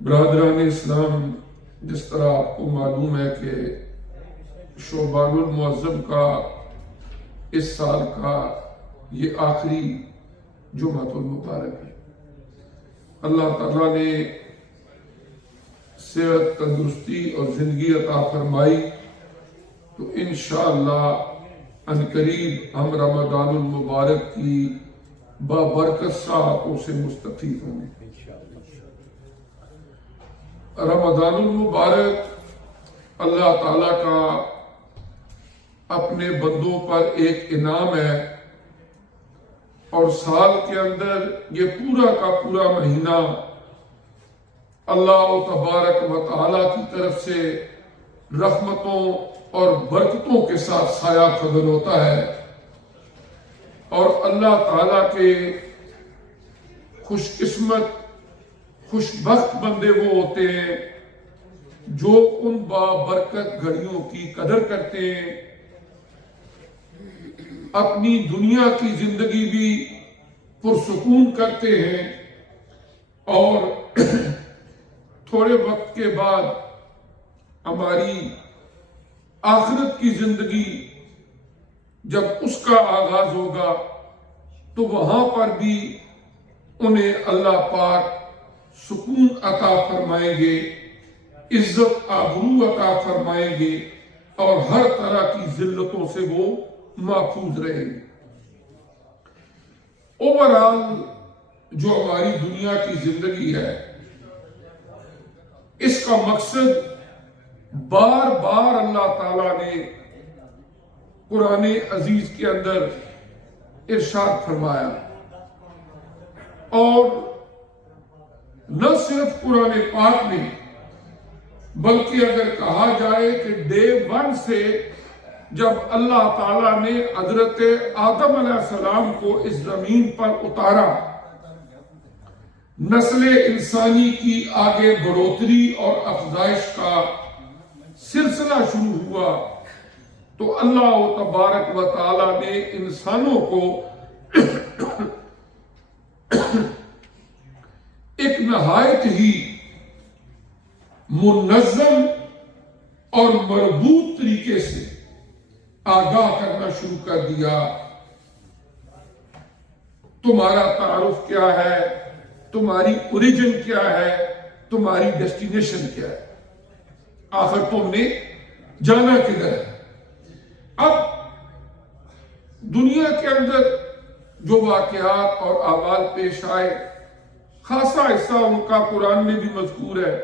برادران اسلام، جس طرح آپ کو معلوم ہے کہ شعبان المعظم کا اس سال کا یہ آخری جمعۃ المبارک ہے۔ اللہ تعالیٰ نے صحت، تندرستی اور زندگی عطا فرمائی تو انشاءاللہ عنقریب ہم رمضان المبارک کی بابرکت ساعتوں سے مستفید ہوں گے۔ رمضان المبارک اللہ تعالیٰ کا اپنے بندوں پر ایک انعام ہے، اور سال کے اندر یہ پورا کا پورا مہینہ اللہ تبارک و تعالیٰ کی طرف سے رحمتوں اور برکتوں کے ساتھ سایہ فضل ہوتا ہے، اور اللہ تعالیٰ کے خوش قسمت خوش بخت بندے وہ ہوتے ہیں جو ان بابرکت گھڑیوں کی قدر کرتے ہیں، اپنی دنیا کی زندگی بھی پرسکون کرتے ہیں، اور تھوڑے وقت کے بعد ہماری آخرت کی زندگی جب اس کا آغاز ہوگا تو وہاں پر بھی انہیں اللہ پاک سکون عطا فرمائیں گے، عزت آبرو عطا فرمائیں گے، اور ہر طرح کی ذلتوں سے وہ محفوظ رہیں گے۔ اوورآل جو ہماری دنیا کی زندگی ہے، اس کا مقصد بار بار اللہ تعالیٰ نے قرآن عزیز کے اندر ارشاد فرمایا، اور نہ صرف قرآن پاک میں بلکہ اگر کہا جائے کہ ڈے ون سے جب اللہ تعالیٰ نے حضرت آدم علیہ السلام کو اس زمین پر اتارا، نسل انسانی کی آگے بڑھوتری اور افزائش کا سلسلہ شروع ہوا، تو اللہ تبارک و تعالیٰ نے انسانوں کو ایک نہایت ہی منظم اور مربوط طریقے سے آگاہ کرنا شروع کر دیا۔ تمہارا تعارف کیا ہے، تمہاری اوریجن کیا ہے، تمہاری ڈیسٹینیشن کیا ہے، آخر تم نے جانا کدھر ہے۔ اب دنیا کے اندر جو واقعات اور احوال پیش آئے، خاصا حصہ ان کا قرآن میں بھی مذکور ہے۔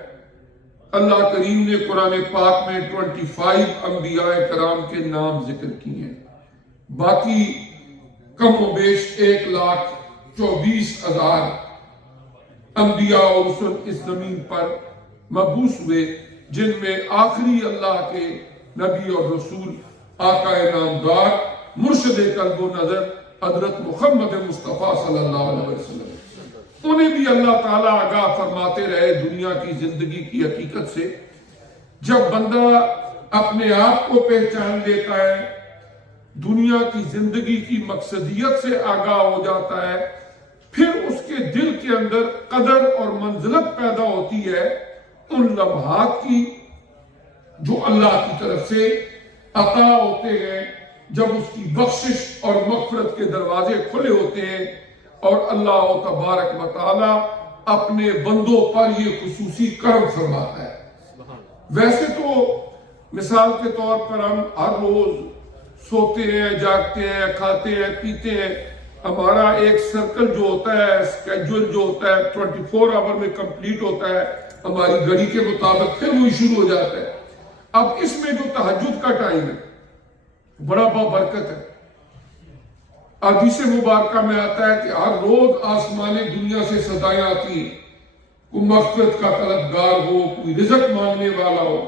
اللہ کریم نے قرآن پاک میں 25 انبیاء کرام کے نام ذکر کیے ہیں، باقی کم و بیش 1,24,000 انبیاء اور رسل اس زمین پر مبعوث ہوئے، جن میں آخری اللہ کے نبی اور رسول آقا نامدار مرشد قلب و نظر حضرت محمد مصطفیٰ صلی اللہ علیہ وسلم، انہیں بھی اللہ تعالیٰ آگاہ فرماتے رہے دنیا کی زندگی کی حقیقت سے۔ جب بندہ اپنے آپ کو پہچان لیتا ہے، دنیا کی زندگی کی مقصدیت سے آگاہ ہو جاتا ہے، پھر اس کے دل کے اندر قدر اور منزلت پیدا ہوتی ہے ان لمحات کی جو اللہ کی طرف سے عطا ہوتے ہیں، جب اس کی بخشش اور مغفرت کے دروازے کھلے ہوتے ہیں، اور اللہ تبارک و تعالی اپنے بندوں پر یہ خصوصی کرم فرماتا ہے۔ ویسے تو مثال کے طور پر ہم ہر روز سوتے ہیں، جاگتے ہیں، کھاتے ہیں، پیتے ہیں، ہمارا ایک سرکل جو ہوتا ہے، اسکیجول جو ہوتا ہے 24 آور میں کمپلیٹ ہوتا ہے ہماری گھڑی کے مطابق، پھر وہی شروع ہو جاتا ہے۔ اب اس میں جو تہجد کا ٹائم ہے بڑا بابرکت ہے۔ حدیث مبارکہ میں آتا ہے کہ ہر روز آسمان دنیا سے صدائیں آتی ہیں، کوئی مغفرت کا طلبگار ہو، کوئی رزق مانگنے والا ہو،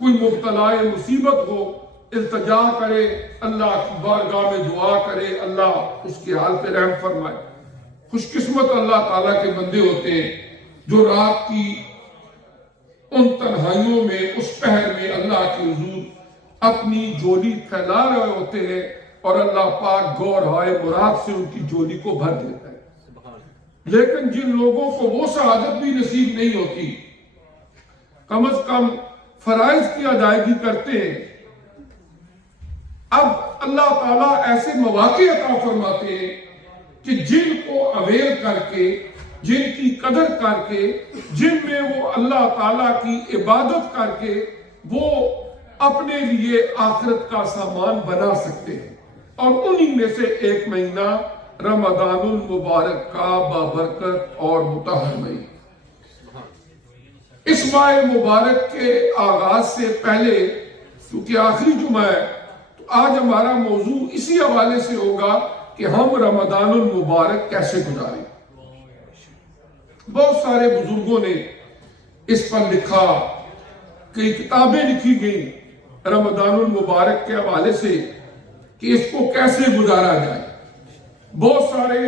کوئی مبتلا مصیبت ہو، التجا کرے، اللہ کی بارگاہ میں دعا کرے، اللہ اس کے حال پہ رحم فرمائے۔ خوش قسمت اللہ تعالیٰ کے بندے ہوتے ہیں جو رات کی ان تنہائیوں میں، اس پہر میں اللہ کے حضور اپنی جھولی پھیلا رہے ہوتے ہیں، اور اللہ پاک غور ہائے مراد سے ان کی جھولی کو بھر دیتا ہے۔ لیکن جن لوگوں کو وہ سعادت بھی نصیب نہیں ہوتی، کم از کم فرائض کی ادائیگی کرتے ہیں، اب اللہ تعالیٰ ایسے مواقع عطا فرماتے ہیں کہ جن کو اویل کر کے، جن کی قدر کر کے، جن میں وہ اللہ تعالیٰ کی عبادت کر کے وہ اپنے لیے آخرت کا سامان بنا سکتے ہیں، اور انہی میں سے ایک مہینہ رمضان المبارک کا بابرکت اور مطہر مہینہ۔ اس ماہ مبارک کے آغاز سے پہلے، کیونکہ آخری جمعہ ہے، تو آج ہمارا موضوع اسی حوالے سے ہوگا کہ ہم رمضان المبارک کیسے گزاریں۔ بہت سارے بزرگوں نے اس پر لکھا، کئی کتابیں لکھی گئیں رمضان المبارک کے حوالے سے کہ اس کو کیسے گزارا جائے۔ بہت سارے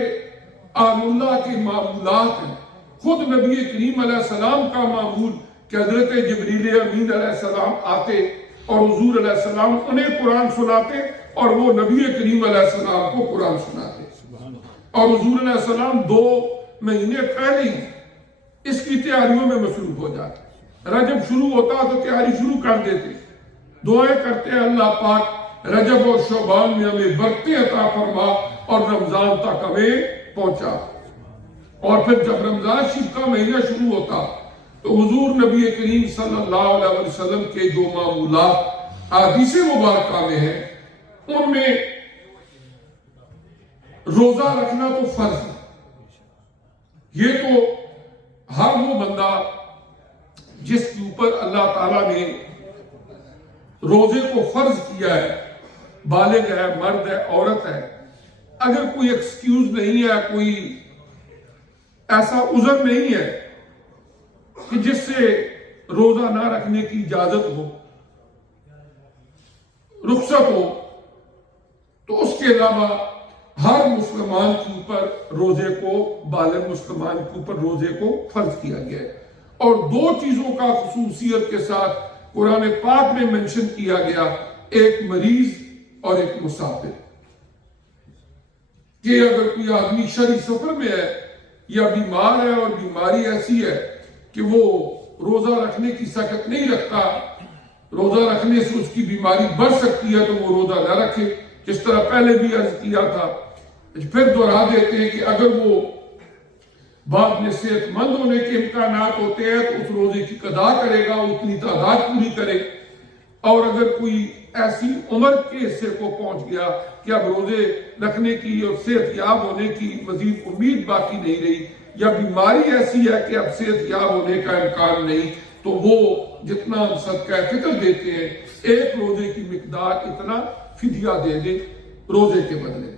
آل اللہ کے معمولات ہیں، خود نبی کریم علیہ السلام کا معمول کہ حضرت جبریل امین علیہ السلام آتے اور حضور علیہ السلام انہیں قرآن سناتے اور وہ نبی کریم علیہ السلام کو قرآن سناتے، اور حضور علیہ السلام 2 مہینے پہلے ہی اس کی تیاریوں میں مصروف ہو جاتے۔ رجب شروع ہوتا تو تیاری شروع کر دیتے، دعائیں کرتے ہیں اللہ پاک رجب اور شعبان میں ہمیں برکتیں عطا فرما اور رمضان تک ہمیں پہنچا۔ اور پھر جب رمضان شریف کا مہینہ شروع ہوتا تو حضور نبی کریم صلی اللہ علیہ وسلم کے جو معمولات احادیث مبارکہ میں ہیں، ان میں روزہ رکھنا تو فرض ہے۔ یہ تو ہر وہ بندہ جس کے اوپر اللہ تعالیٰ نے روزے کو فرض کیا ہے، بالغ ہے، مرد ہے، عورت ہے، اگر کوئی ایکسکیوز نہیں ہے، کوئی ایسا عذر نہیں ہے کہ جس سے روزہ نہ رکھنے کی اجازت ہو، رخصت ہو، تو اس کے علاوہ ہر مسلمان کے اوپر روزے کو، بالغ مسلمان کے اوپر روزے کو فرض کیا گیا ہے۔ اور 2 چیزوں کا خصوصیت کے ساتھ قرآن پاک میں منشن کیا گیا، ایک مریض اور ایک مسافر، کہ اگر کوئی آدمی شرعی سفر میں ہے یا بیمار ہے اور بیماری ایسی ہے کہ وہ روزہ رکھنے کی سخت نہیں رکھتا، روزہ رکھنے سے اس کی بیماری بڑھ سکتی ہے، تو وہ روزہ نہ رکھے، جس طرح پہلے بھی عرض کیا تھا۔ پھر دہرا دیتے ہیں کہ اگر وہ بعد میں صحت مند ہونے کے امکانات ہوتے ہیں تو اس روزے کی قضا کرے گا، اتنی تعداد پوری کرے، اور اگر کوئی ایسی عمر کے حصے کو پہنچ گیا کہ اب روزے رکھنے کی اور صحت یاب ہونے کی مزید امید باقی نہیں رہی، یا بیماری ایسی ہے کہ اب صحت یاب ہونے کا امکان نہیں، تو وہ جتنا ہم صدقہ فطر دیتے ہیں، ایک روزے کی مقدار اتنا فدیہ دے دے روزے کے بدلے۔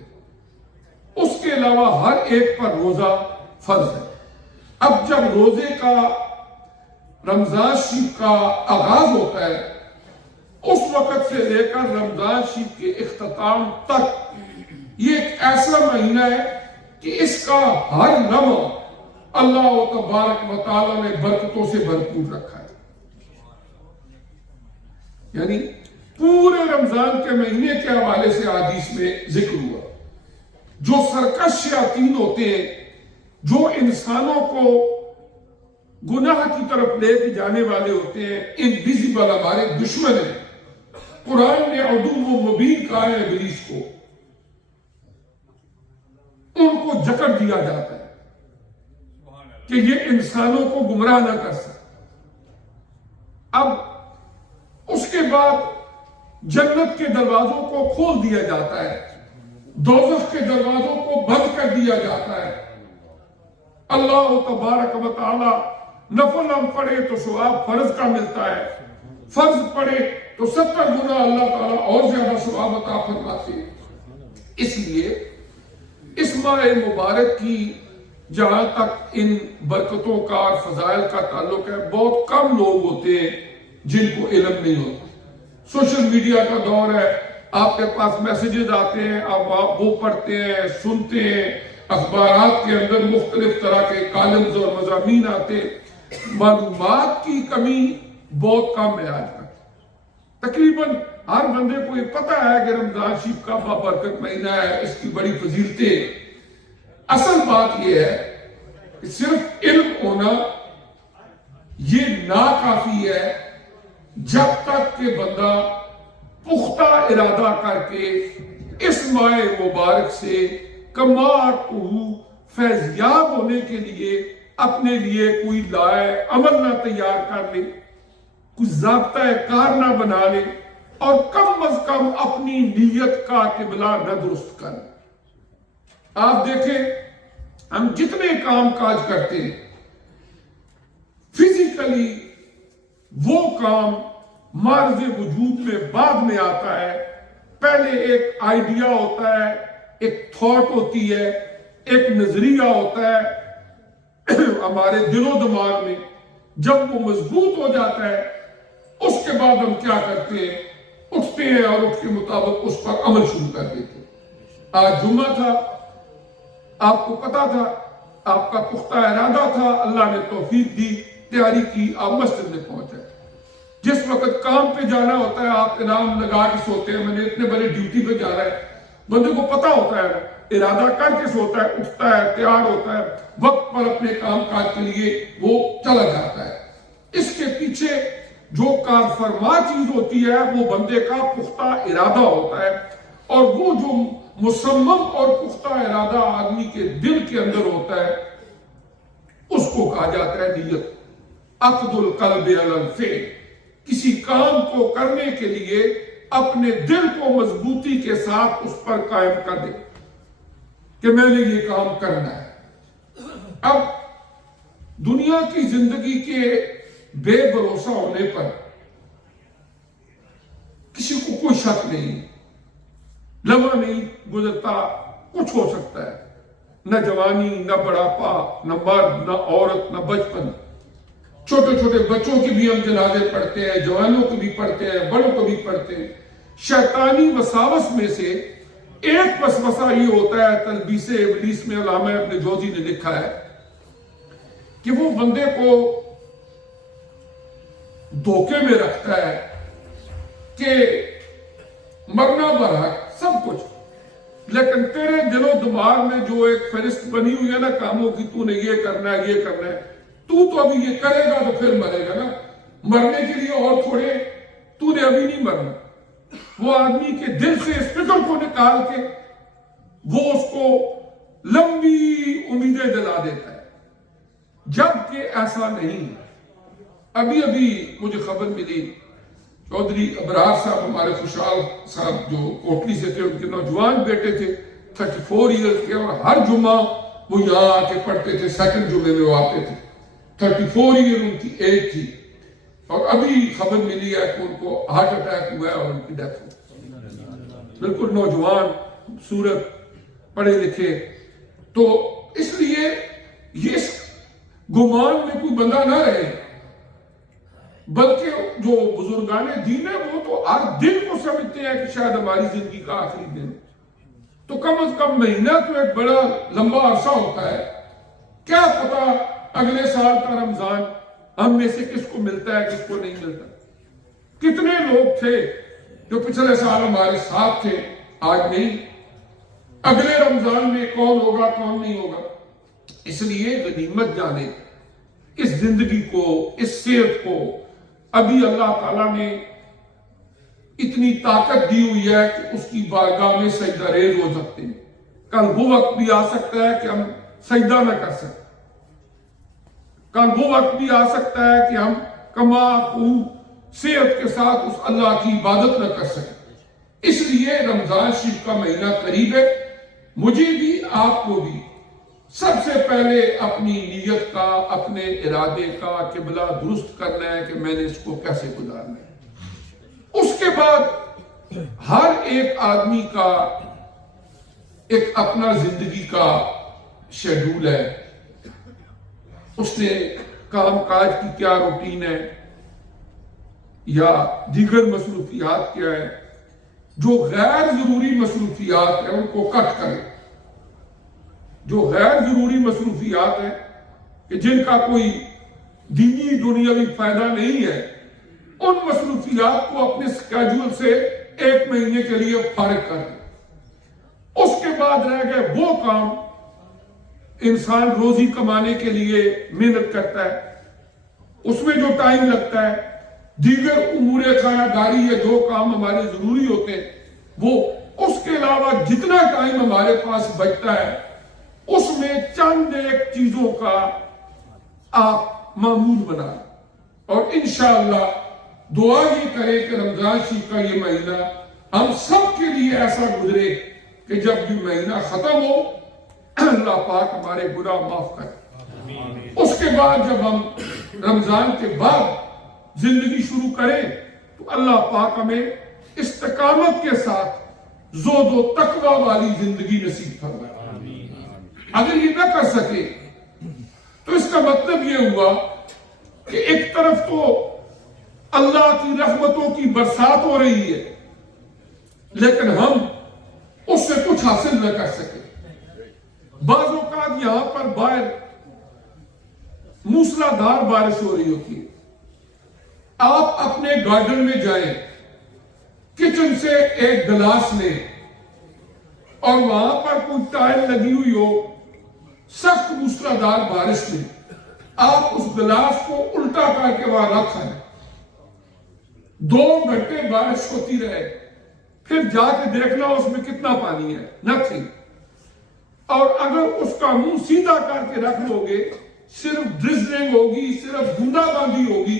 اس کے علاوہ ہر ایک پر روزہ فرض ہے۔ اب جب روزے کا رمضان شریف کا آغاز ہوتا ہے، اس وقت سے لے کر رمضان شریف کے اختتام تک یہ ایک ایسا مہینہ ہے کہ اس کا ہر لمحہ اللہ تبارک و تعالیٰ نے برکتوں سے بھرپور رکھا ہے۔ یعنی پورے رمضان کے مہینے کے حوالے سے حدیث میں ذکر ہوا، جو سرکش شیاطین ہوتے ہیں، جو انسانوں کو گناہ کی طرف لے کے جانے والے ہوتے ہیں، انویزیبل ہمارے دشمن ہیں۔ قرآن نے عدو مبین کہا ہے ابلیس کو، ان کو جکڑ دیا جاتا ہے کہ یہ انسانوں کو گمراہ نہ کر سکے۔ اب اس کے بعد جنت کے دروازوں کو کھول دیا جاتا ہے، دوزخ کے دروازوں کو بند کر دیا جاتا ہے۔ اللہ تبارک و تعالی نفل ہم پڑھے تو ثواب فرض کا ملتا ہے، فرض پڑھے تو 70 گنا اللہ تعالیٰ اور زیادہ ثواب عطا فرماتے ہیں۔ اس لیے اس ماہ مبارک کی جہاں تک ان برکتوں کا اور فضائل کا تعلق ہے، بہت کم لوگ ہوتے ہیں جن کو علم نہیں ہوتا۔ سوشل میڈیا کا دور ہے، آپ کے پاس میسیجز آتے ہیں، آپ وہ پڑھتے ہیں، سنتے ہیں، اخبارات کے اندر مختلف طرح کے کالمز اور مضامین آتے، معلومات کی کمی بہت کم ہے آج تک۔ تقریباً ہر بندے کو یہ پتہ ہے کہ رمضان شریف کا بابرکت مہینہ ہے، اس کی بڑی فضیلتیں۔ اصل بات یہ ہے کہ صرف علم ہونا یہ ناکافی ہے جب تک کہ بندہ پختہ ارادہ کر کے اس ماہ مبارک سے کماتہ فیضیاب ہونے کے لیے اپنے لیے کوئی لائے عمل نہ تیار کر لے، کوئی ضابطہ کار نہ بنا لے، اور کم از کم اپنی نیت کا قبلہ نہ درست کر لے۔ آپ دیکھیں ہم جتنے کام کاج کرتے ہیں فزیکلی وہ کام معرض وجود میں بعد میں آتا ہے، پہلے ایک آئیڈیا ہوتا ہے، ایک تھاٹ ہوتی ہے، ایک نظریہ ہوتا ہے ہمارے دل و دماغ میں، جب وہ مضبوط ہو جاتا ہے اس کے بعد ہم کیا کرتے ہیں، اٹھتے ہیں اور اس کے مطابق اس پر عمل شروع کر دیتے ہیں۔ آج جمعہ تھا، آپ کو پتا تھا، آپ کا پختہ ارادہ تھا، اللہ نے توفیق دی، تیاری کی، آپ مسجد میں پہنچے۔ جس وقت کام پہ جانا ہوتا ہے آپ انعام لگا کے سوتے ہیں، میں نے اتنے بڑے ڈیوٹی پہ جانا ہے، بندے کو پتا ہوتا ہے، ارادہ کر کے سوتا ہے، اٹھتا ہے، تیار ہوتا ہے، وقت پر اپنے کام کاج کے لیے وہ چلا جاتا ہے۔ اس کے پیچھے جو کار فرما چیز ہوتی ہے وہ بندے کا پختہ ارادہ ہوتا ہے، اور وہ جو مصمم اور پختہ ارادہ آدمی کے دل کے اندر ہوتا ہے اس کو کہا جاتا ہے نیت۔ عقد القلب علی الفعل، کسی کام کو کرنے کے لیے اپنے دل کو مضبوطی کے ساتھ اس پر قائم کر دے کہ میں نے یہ کام کرنا ہے۔ اب دنیا کی زندگی کے بے بھروسہ ہونے پر کسی کو کوئی شک نہیں، لمحہ نہیں گزرتا، کچھ ہو سکتا ہے، نہ جوانی، نہ بڑھاپا، نہ مرد، نہ عورت، نہ بچپن۔ چھوٹے چھوٹے بچوں کی بھی ہم جنازے پڑھتے ہیں، جوانوں کی بھی پڑھتے ہیں، بڑوں کو بھی پڑھتے ہیں۔ شیطانی وساوس میں سے ایک وسوسہ یہ ہوتا ہے، تلبیس ابلیس میں علامہ ابن جوزی نے لکھا ہے کہ وہ بندے کو دھوکے میں رکھتا ہے کہ مرنا برحق سب کچھ، لیکن تیرے دل و دماغ میں جو ایک فہرست بنی ہوئی ہے نا کاموں کی، تو نے یہ کرنا ہے، یہ کرنا ہے، تو ابھی یہ کرے گا تو پھر مرے گا نا، مرنے کے لیے اور تھوڑے، تو نے ابھی نہیں مرنا۔ وہ آدمی کے دل سے اس فکر کو نکال کے وہ اس کو لمبی امیدیں دلا دیتا ہے، جبکہ ایسا نہیں۔ ابھی مجھے خبر ملی، چودھری ابرار صاحب ہمارے خوشحال صاحب جو کوٹلی سے تھے، ان کے نوجوان بیٹے تھے، 34 ایئرز کے، اور ہر جمعہ وہ یہاں آ کے پڑھتے تھے، سیکنڈ جمعے میں وہ آتے تھے، 34 ایئر ان کی ایج تھی، اور ابھی خبر ملی ہے کہ ان کو ہارٹ اٹیک ہوا ہے اور ان کی ڈیتھ ہوئی۔ بالکل نوجوان، خوبصورت، پڑھے لکھے۔ تو اس لیے یہ گمان میں کوئی بندہ نہ رہے، بلکہ جو بزرگان دین ہیں وہ تو ہر دن کو سمجھتے ہیں کہ شاید ہماری زندگی کا آخری دن، تو کم از کم مہینہ تو ایک بڑا لمبا عرصہ ہوتا ہے، کیا پتا اگلے سال کا رمضان ہم میں سے کس کو ملتا ہے، کس کو نہیں ملتا۔ کتنے لوگ تھے جو پچھلے سال ہمارے ساتھ تھے، آج نہیں، اگلے رمضان میں کون ہوگا کون نہیں ہوگا۔ اس لیے غنیمت جانے اس زندگی کو، اس صحت کو ابھی اللہ تعالیٰ نے اتنی طاقت دی ہوئی ہے کہ اس کی بارگاہ میں سجدہ ریز ہو سکتے ہیں۔ کل وہ وقت بھی آ سکتا ہے کہ ہم سجدہ نہ کر سکتے، کل وہ وقت بھی آ سکتا ہے کہ ہم کما صحت کے ساتھ اس اللہ کی عبادت نہ کر سکیں۔ اس لیے رمضان شریف کا مہینہ قریب ہے، مجھے بھی آپ کو بھی سب سے پہلے اپنی نیت کا، اپنے ارادے کا قبلہ درست کرنا ہے کہ میں نے اس کو کیسے گزارنا ہے۔ اس کے بعد ہر ایک آدمی کا ایک اپنا زندگی کا شیڈول ہے، اس نے کام کاج کی کیا روٹین ہے یا دیگر مصروفیات کیا ہے۔ جو غیر ضروری مصروفیات ہیں ان کو کٹ کریں، جو غیر ضروری مصروفیات ہیں کہ جن کا کوئی دینی دنیاوی فائدہ نہیں ہے، ان مصروفیات کو اپنے سکیجول سے 1 مہینے کے لیے فارغ کر دیں۔ اس کے بعد رہ گئے وہ کام انسان روزی کمانے کے لیے محنت کرتا ہے، اس میں جو ٹائم لگتا ہے، دیگر امور خانہ داری یا جو کام ہمارے ضروری ہوتے ہیں وہ، اس کے علاوہ جتنا ٹائم ہمارے پاس بچتا ہے اس میں چند ایک چیزوں کا آپ معمول بنائیں، اور انشاءاللہ دعا یہ کریں کہ رمضان شریف کا یہ مہینہ ہم سب کے لیے ایسا گزرے کہ جب یہ مہینہ ختم ہو اللہ پاک ہمارے گناہ معاف کرے۔ اس کے بعد جب ہم رمضان کے بعد زندگی شروع کریں تو اللہ پاک ہمیں استقامت کے ساتھ زہد و تقوی والی زندگی نصیب فرمائے۔ اگر یہ نہ کر سکے تو اس کا مطلب یہ ہوا کہ ایک طرف تو اللہ کی رحمتوں کی برسات ہو رہی ہے لیکن ہم اس سے کچھ حاصل نہ کر سکے۔ بعض اوقات یہاں پر باہر موسلادھار بارش ہو رہی ہوتی ہے، آپ اپنے گارڈن میں جائیں، کچن سے ایک گلاس لیں اور وہاں پر کوئی ٹائل لگی ہوئی ہو، سخت موسلادھار بارش میں آپ اس گلاس کو الٹا کر کے وہاں رکھیں، 2 گھنٹے بارش ہوتی رہے، پھر جا کے دیکھنا اس میں کتنا پانی ہے، نتھنگ۔ اور اگر اس کا منہ سیدھا کر کے رکھ لو گے، صرف ڈرزلنگ ہوگی، صرف بوندا باندی ہوگی،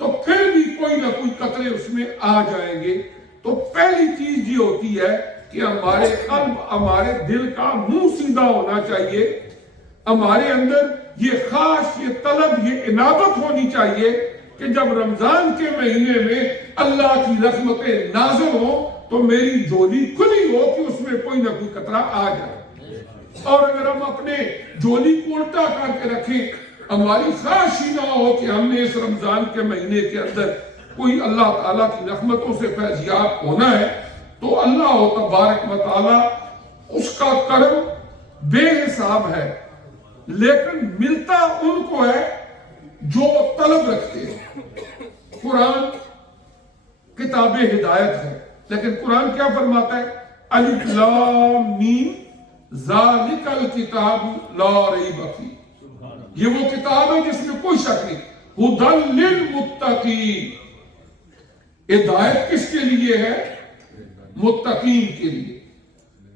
تو پھر بھی کوئی نہ کوئی قطرے اس میں آ جائیں گے۔ تو پہلی چیز یہ ہوتی ہے کہ ہمارے قلب، ہمارے دل کا منہ سیدھا ہونا چاہیے، ہمارے اندر یہ خواہش، یہ طلب، یہ انابت ہونی چاہیے کہ جب رمضان کے مہینے میں اللہ کی رحمتیں نازل ہوں تو میری جھولی کھلی ہو کہ اس میں کوئی نہ کوئی قطرہ آ جائے۔ اور اگر ہم اپنے جھولی کو الٹا کر کے رکھیں، ہماری خواہش ہی نہ ہو کہ ہم نے اس رمضان کے مہینے کے اندر کوئی اللہ تعالیٰ کی رحمتوں سے فیضیاب ہونا ہے، تو اللہ تبارک و تعالیٰ اس کا کرم بے حساب ہے، لیکن ملتا ان کو ہے جو طلب رکھتے ہیں۔ قرآن کتاب ہدایت ہے، لیکن قرآن کیا فرماتا ہے؟ الف لام میم ذالک الکتاب لا ریب فیہ، یہ وہ کتاب ہے جس میں کوئی شک نہیں، ھدی للمتقین، ہدایت کس کے لیے ہے؟ متقین کے لیے۔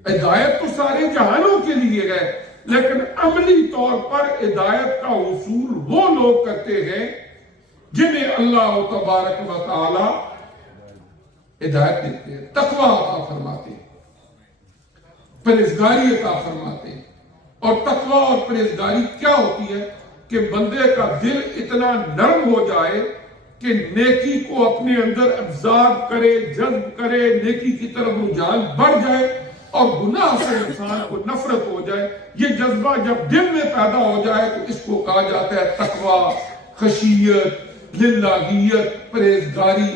ہدایت تو سارے جہانوں کے لیے ہے، لیکن عملی طور پر ہدایت کا حصول وہ لوگ کرتے ہیں جنہیں اللہ تبارک و تعالی ہدایت دیتے ہیں، تقوی عطا فرماتے ہیں، پرہیزگاری عطا فرماتے ہیں۔ اور تقوی اور پرہیزگاری کیا ہوتی ہے؟ کہ بندے کا دل اتنا نرم ہو جائے کہ نیکی کو اپنے اندر ابزارب کرے، جذب کرے، نیکی کی طرف رجحان بڑھ جائے اور گناہ سے انسان کو نفرت ہو جائے۔ یہ جذبہ جب دل میں پیدا ہو جائے تو اس کو کہا جاتا ہے تقوی، خشیت، للہیت، پرہیزگاری،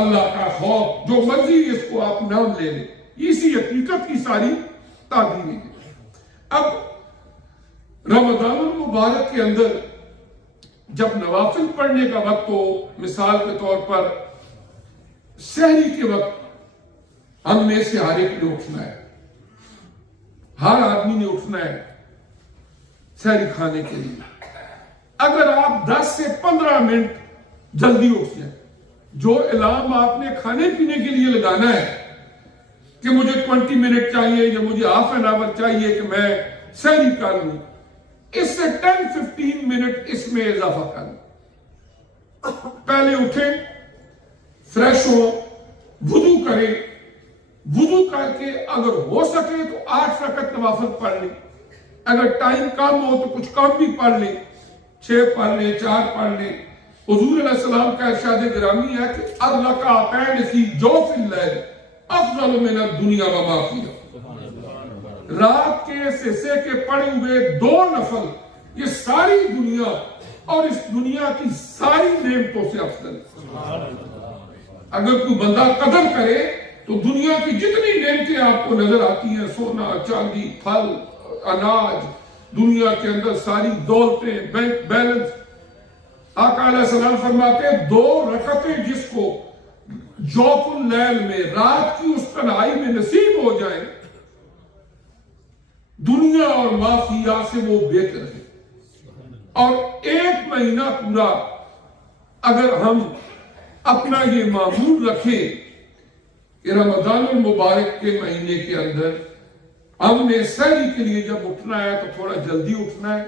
اللہ کا خوف، جو مرضی اس کو آپ نام لے لیں، اسی حقیقت کی ساری تعبیریں ہیں۔ اب رمضان المبارک کے اندر جب نوافل پڑھنے کا وقت ہو، مثال کے طور پر سحری کے وقت، ہم میں سے ہر ایک نے اٹھنا ہے، ہر آدمی نے اٹھنا ہے سحری کھانے کے لیے۔ اگر آپ 10 سے 15 منٹ جلدی اٹھ جائیں، جو الارم آپ نے کھانے پینے کے لیے لگانا ہے کہ مجھے 20 منٹ چاہیے یا مجھے ہاف این آور چاہیے کہ میں سحری کر لوں، اس سے 10-15 منٹ اس میں اضافہ کر لیں۔ پہلے اٹھیں، فریش ہو، وضو کریں، وضو کر کے اگر ہو سکے تو 8 رکعت نوافل پڑھ لیں، اگر ٹائم کم ہو تو کچھ کم بھی پڑھ لیں، 6 پڑھ لیں، 4 پڑھ لیں۔ حضور علیہ السلام کا ارشاد گرامی ہے کہ الرکعتین فی جوف اللیل افضل من الدنیا وما فیہا، رات کے اس حصے کے پڑے ہوئے 2 نفل یہ ساری دنیا اور اس دنیا کی ساری نعمتوں سے افضل ہے۔ اگر کوئی بندہ قدر کرے تو دنیا کی جتنی نعمتیں آپ کو نظر آتی ہیں، سونا، چاندی، پھل، اناج، دنیا کے اندر ساری دولتیں، بینک بیلنس، آقا علیہ السلام فرماتے ہیں 2 رکعتیں جس کو جوف اللیل میں، رات کی اس تنہائی میں نصیب ہو جائیں، دنیا اور ما فیہا سے وہ بہتر ہے. اور ایک مہینہ پورا اگر ہم اپنا یہ معمول رکھیں کہ رمضان المبارک کے مہینے کے اندر ہم نے سحری کے لیے جب اٹھنا ہے تو تھوڑا جلدی اٹھنا ہے،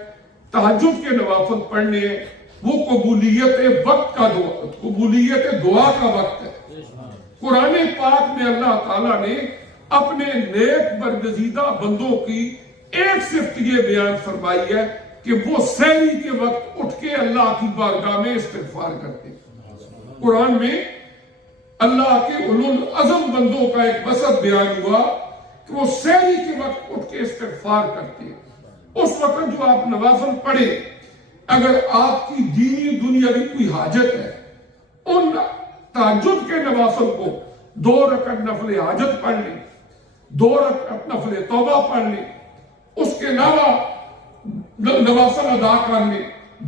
تہجد کے نوافل پڑھنے ہیں، وہ قبولیت وقت کا دعا، قبولیت دعا کا وقت ہے. قرآن پاک میں اللہ تعالیٰ نے اپنے نیک برگزیدہ بندوں کی ایک صفت یہ بیان فرمائی ہے کہ وہ سحری کے وقت اٹھ کے اللہ کی بارگاہ میں استغفار کرتے ہیں. قرآن میں اللہ کے اولو العزم بندوں کا ایک وصف بیان ہوا کہ وہ سحری کے وقت اٹھ کے استغفار کرتے ہیں. اس وقت جو آپ نوافل پڑھیں، اگر آپ کی دینی دنیاوی کوئی حاجت ہے، ان تہجد کے نوافل کو 2 رکعت نفل حاجت پڑھ لیں، 2 رکعت نفل توبہ پڑھ لیں، اس کے علاوہ نوافل ادا کر لیں.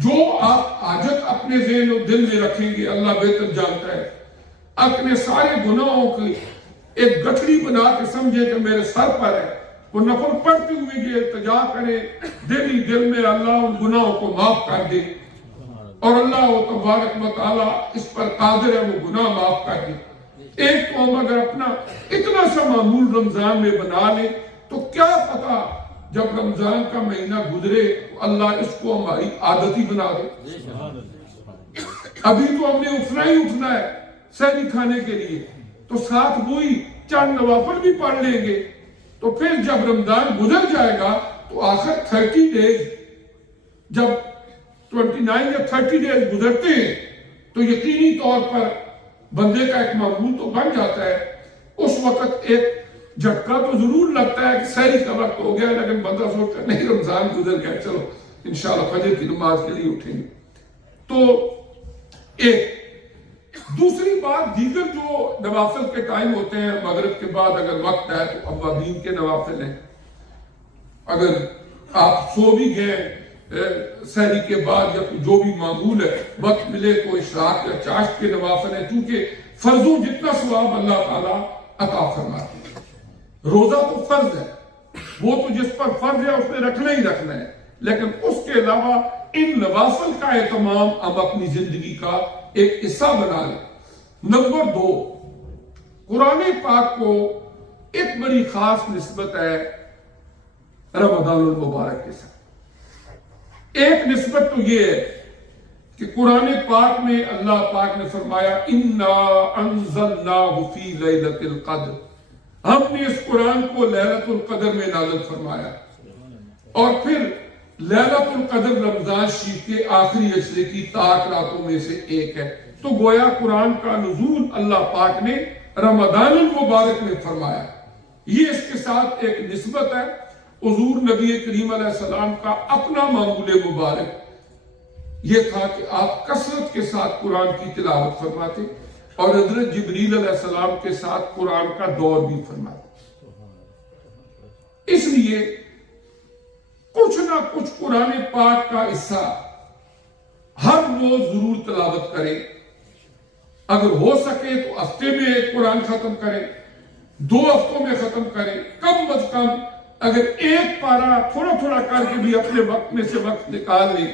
جو آپ حاجت اپنے ذہن و دل میں رکھیں گے اللہ بہتر جانتا ہے. اپنے سارے گناہوں کی ایک گٹھڑی بنا کے سمجھے کہ میرے سر پر ہے، وہ نفل پڑھتے ہوئے یہ التجا کرے دل میں اللہ ان گناہوں کو معاف کر دے، اور اللہ تبارک و تعالیٰ اس پر قادر ہے وہ گناہ معاف کر دے. ایک تو ہم اگر اپنا اتنا سا معمول رمضان میں بنا لیں تو کیا پتا جب رمضان کا مہینہ گزرے تو اللہ اس کو ہماری عادت ہی بنا دے. ابھی تو ہم نے اٹھنا ہی اٹھنا ہے سحری کھانے کے لیے، تو ساتھ وہی چند نوافل بھی پڑھ لیں گے، تو پھر جب رمضان گزر جائے گا تو آخر 30 ڈیز جب 29 یا 30 ڈیز گزرتے ہیں تو یقینی طور پر بندے کا ایک معمول تو بن جاتا ہے. اس وقت ایک جھٹکا تو ضرور لگتا ہے کہ سحری کا وقت ہو گیا، لیکن بندہ سوچتا ہے نہیں رمضان گزر گیا، چلو انشاءاللہ فجر کی نماز کے لیے اٹھیں گے. تو ایک دوسری بات، دیگر جو نوافل کے ٹائم ہوتے ہیں مغرب کے بعد اگر وقت ہے تو اوابین کے نوافل ہیں. اگر آپ سو بھی گئے سحری کے بعد یا جو بھی معمول ہے وقت ملے تو اشراق یا چاشت کے نوافل ہیں، کیونکہ فرضوں جتنا ثواب اللہ تعالیٰ عطا فرماتے ہیں. روزہ تو فرض ہے، وہ تو جس پر فرض ہے اس نے رکھنا ہی رکھنا ہے، لیکن اس کے علاوہ ان نوافل کا اہتمام ہم اپنی زندگی کا ایک حصہ بنا لیں. نمبر 2، قرآن پاک کو ایک بڑی خاص نسبت ہے رمضان المبارک کے ساتھ. ایک نسبت تو یہ ہے کہ قرآن پاک میں اللہ پاک نے فرمایا اِنَّا أَنزَلْنَاهُ فِي لَيْلَةِ الْقَدْرِ، ہم نے اس قرآن کو لیلۃ القدر میں نازل فرمایا. اور پھر لیلۃ القدر رمضان شریف کے آخری عشرے کی طاق راتوں میں سے ایک ہے. تو گویا قرآن کا نزول اللہ پاک نے رمضان المبارک میں فرمایا. یہ اس کے ساتھ ایک نسبت ہے. حضور نبی کریم علیہ السلام کا اپنا معمول مبارک یہ تھا کہ آپ کثرت کے ساتھ قرآن کی تلاوت فرماتے اور حضرت جبریل علیہ السلام کے ساتھ قرآن کا دور بھی فرماتے. اس لیے کچھ نہ کچھ قرآن پاک کا حصہ ہر روز ضرور تلاوت کریں. اگر ہو سکے تو ہفتے میں ایک قرآن ختم کریں، 2 ہفتوں میں ختم کریں، کم از کم اگر ایک پارہ تھوڑا تھوڑا کر کے بھی اپنے وقت میں سے وقت نکال لیں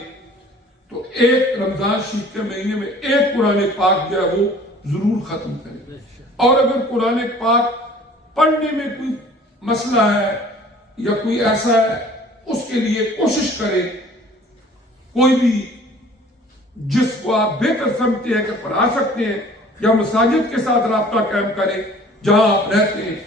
تو ایک رمضان شریف کے مہینے میں ایک قرآن پاک جو ہے وہ ضرور ختم کریں. اور اگر قرآن پاک پڑھنے میں کوئی مسئلہ ہے یا کوئی ایسا ہے اس کے لیے کوشش کریں کوئی بھی جس کو آپ بہتر سمجھتے ہیں کہ پڑھا سکتے ہیں یا مساجد کے ساتھ رابطہ قائم کریں جہاں آپ رہتے ہیں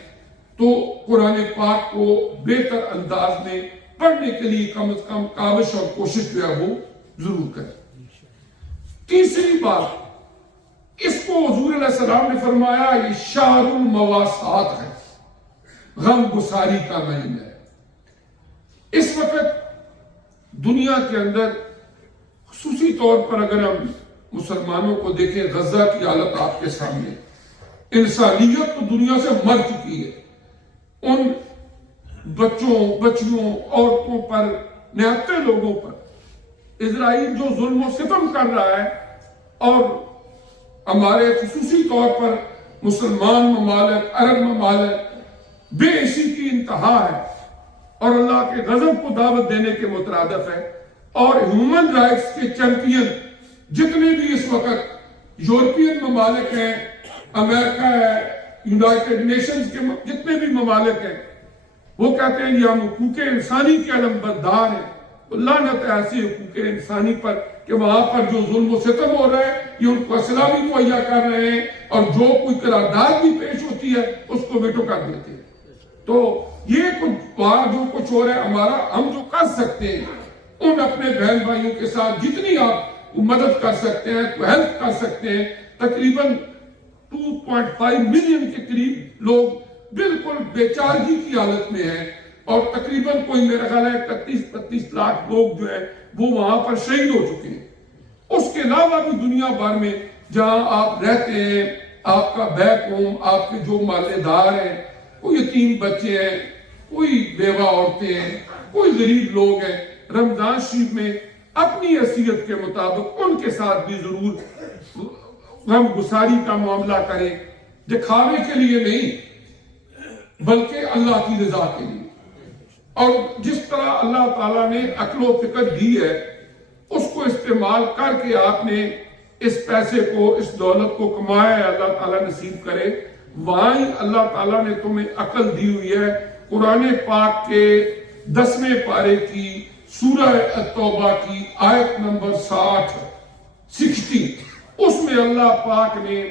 تو قرآن پاک کو بہتر انداز میں پڑھنے کے لیے کم از کم کاوش اور کوشش جو ہے وہ ضرور کریں. تیسری بات، اس کو حضور علیہ السلام نے فرمایا یہ شہر المواسات ہے، غم گساری کا مہینہ ہے. اس وقت دنیا کے اندر خصوصی طور پر اگر ہم مسلمانوں کو دیکھیں، غزہ کی حالت آپ کے سامنے، انسانیت تو دنیا سے مر چکی ہے. ان بچوں بچیوں عورتوں پر نہتے لوگوں پر اسرائیل جو ظلم و ستم کر رہا ہے اور ہمارے خصوصی طور پر مسلمان ممالک عرب ممالک بے حسی کی انتہا ہے. اور اللہ کے غضب کو دعوت دینے کے مترادف ہے. اور ہیومن رائٹس کے چیمپئن جتنے بھی اس وقت یورپین ممالک ہیں، امریکہ ہے، یونائٹڈ نیشنز کے جتنے بھی ممالک ہیں، وہ کہتے ہیں یہ ہم حقوق انسانی کے علم بردار ہیں. لعنت ہے ایسی حقوق انسانی پر کہ وہاں پر جو ظلم و ستم ہو رہا ہے یہ ان کو اسلحہ بھی مہیا کر رہے ہیں، اور جو کوئی قرارداد بھی پیش ہوتی ہے اس کو ویٹو کر دیتے ہیں. تو یہ کچھ وہاں جو کچھ ہو رہا ہے، ہمارا ہم جو کر سکتے ہیں ان اپنے بہن بھائیوں کے ساتھ جتنی آپ مدد کر سکتے ہیں، ہیلپ کر سکتے ہیں. تقریباً 2.5 ملین کے قریب لوگ بالکل بے چارگی کی حالت میں ہیں، اور تقریباً کوئی میرا خیال ہے 31-32 لاکھ لوگ جو ہیں وہ وہاں پر شہید ہو چکے ہیں. اس کے علاوہ بھی دنیا بھر میں جہاں آپ رہتے ہیں، آپ کا بیک ہوم، آپ کے جو مالے دار ہیں، کوئی یتیم بچے ہیں، کوئی بیوہ عورتیں ہیں، کوئی غریب لوگ ہیں، رمضان شریف میں اپنی حیثیت کے مطابق ان کے ساتھ بھی ضرور غم گساری کا معاملہ کریں، دکھاوے کے لیے نہیں بلکہ اللہ کی رضا کے لیے. اور جس طرح اللہ تعالیٰ نے عقل و فکر دی ہے اس کو استعمال کر کے آپ نے اس پیسے کو، اس دولت کو کمایا ہے، اللہ تعالیٰ نصیب کرے. وہاں ہی اللہ تعالیٰ نے تمہیں عقل دی ہوئی ہے. قرآن پاک کے 10ویں پارے کی سورہ التوبہ کی آیت نمبر 60 اس میں اللہ پاک نے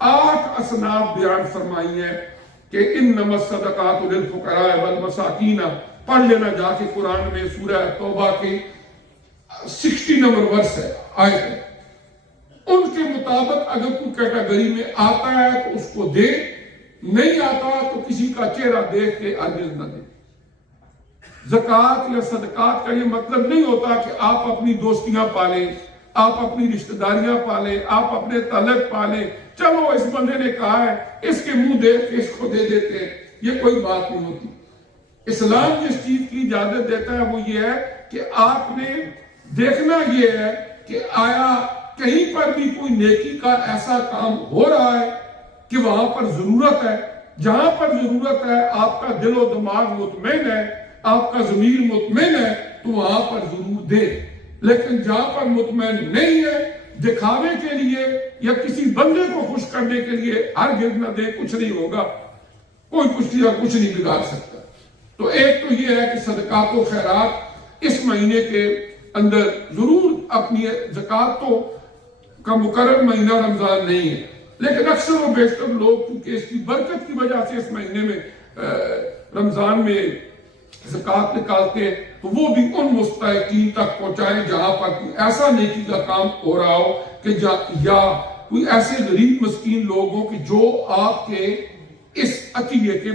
8 اصناف بیان فرمائی ہیں کہ انما الصدقات للفقراء والمساکین. پڑھ لینا جا کے قرآن میں سورہ توبہ کے 60 نمبر ورس ہے، آیت ہے. ان کے مطابق اگر کوئی کیٹیگری میں آتا ہے تو اس کو دے، نہیں آتا تو کسی کا چہرہ دیکھ کے ہرگز نہ دے. زکوٰۃ یا صدقات کا یہ مطلب نہیں ہوتا کہ آپ اپنی دوستیاں پالیں، آپ اپنی رشتہ داریاں پالیں، آپ اپنے تعلق پالیں. چلو اس بندے نے کہا ہے اس کے منہ دیکھ کے اس کو دے دیتے ہیں، یہ کوئی بات نہیں ہوتی. اسلام جس چیز کی اجازت دیتا ہے وہ یہ ہے کہ آپ نے دیکھنا یہ ہے کہ آیا کہیں پر بھی کوئی نیکی کا ایسا کام ہو رہا ہے کہ وہاں پر ضرورت ہے. جہاں پر ضرورت ہے، آپ کا دل و دماغ مطمئن ہے، آپ کا ضمیر مطمئن ہے، تو وہاں پر ضرور دے. لیکن جہاں پر مطمئن نہیں ہے، دکھاوے کے لیے یا کسی بندے کو خوش کرنے کے لیے ہرگز نہ دے. کچھ نہیں ہوگا، کوئی کچھ نہیں بگاڑ سکتا. تو ایک تو یہ ہے کہ صدقات و خیرات اس مہینے کے اندر ضرور اپنی زکوٰۃ تو کا مقرر مہینہ رمضان نہیں ہے، لیکن اکثر و بیشتر لوگ کیونکہ اس کی برکت کی وجہ سے اس مہینے میں رمضان میں زکوٰۃ نکالتے ہیں، تو وہ بھی ان مستحقین تک پہنچائیں جہاں پر کوئی ایسا نیکی کا کام ہو رہا ہو کہ یا کوئی ایسے غریب مسکین لوگ ہوں کہ جو آپ کے اس عطیے کے